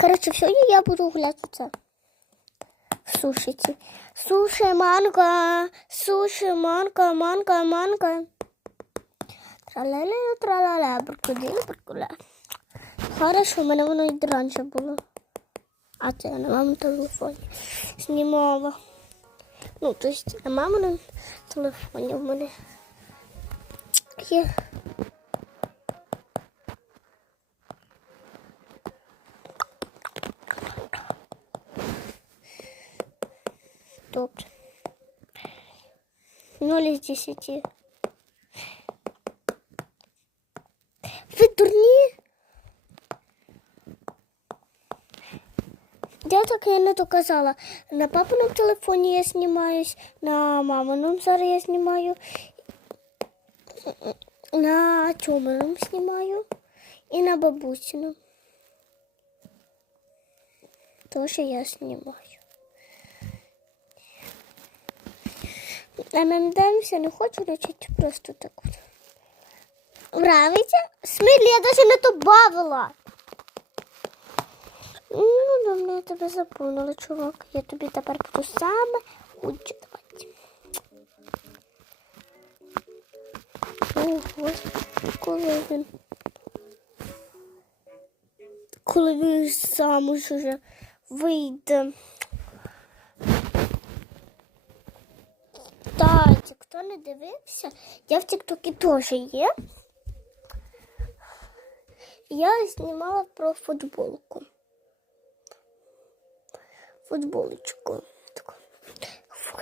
Коротше, сьогодні я буду гуляти це. В сушиці. Суші, манго, суші, манго, манго, манго. Траля, траля, брикудин, брикуля. Хорошо, у мене воно і раніше було. А це я на маму телефоні знімала. Ну, то есть на маминому телефоні в мене є. Добре. Ноль із десяти. Ви дурні? Я так і не доказала. На папиному телефоні я знімаюсь, на маминому зараз я знімаю, на тьоминому знімаю і на бабусиному. Тоже я знімаю. Нам дивимося, не хочу лечить просто так от. Нравиться? Смирлі, я даже не добавила. Ну, давно я тебе запомнила, чувак. Я тобі тепер буду саме учитувати. Ого, коли він. Коли він сам уже вийде. Так, хто не дивився, я в Тіктокі теж є. Я знімала про футболку. Футболочку.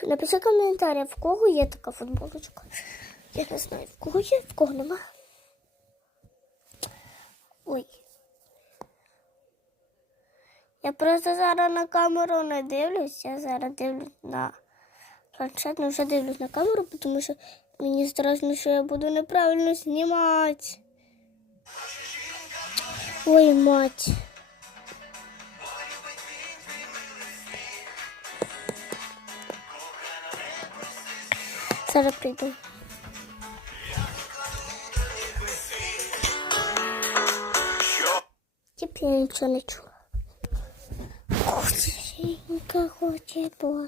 Напиши коментарі, в кого є така футболочка. Я не знаю, в кого є, в кого нема. Ой. Я просто зараз на камеру не дивлюсь, я зараз дивлюсь на планшет, ну вже дивлюсь на камеру, тому що мені страшно, що я буду неправильно знімати. Ой, мать. Зараз прийду. Тепер я нічого не чула. Хоченька хоче бо.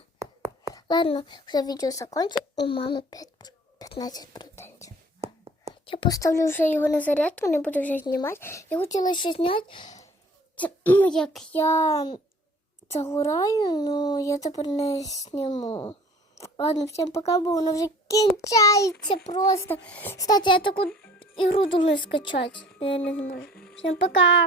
Ладно, вже відео закончу. У мами 5, 15%. Я поставлю вже його на зарядку, не буду вже знімати. Я хотіла ще зняти, як я загораю, але я тепер не зніму. Ладно, всім пока, бо воно вже кінчається просто. Кстати, я таку ігру думаю скачати. Я не зможу. Всім пока!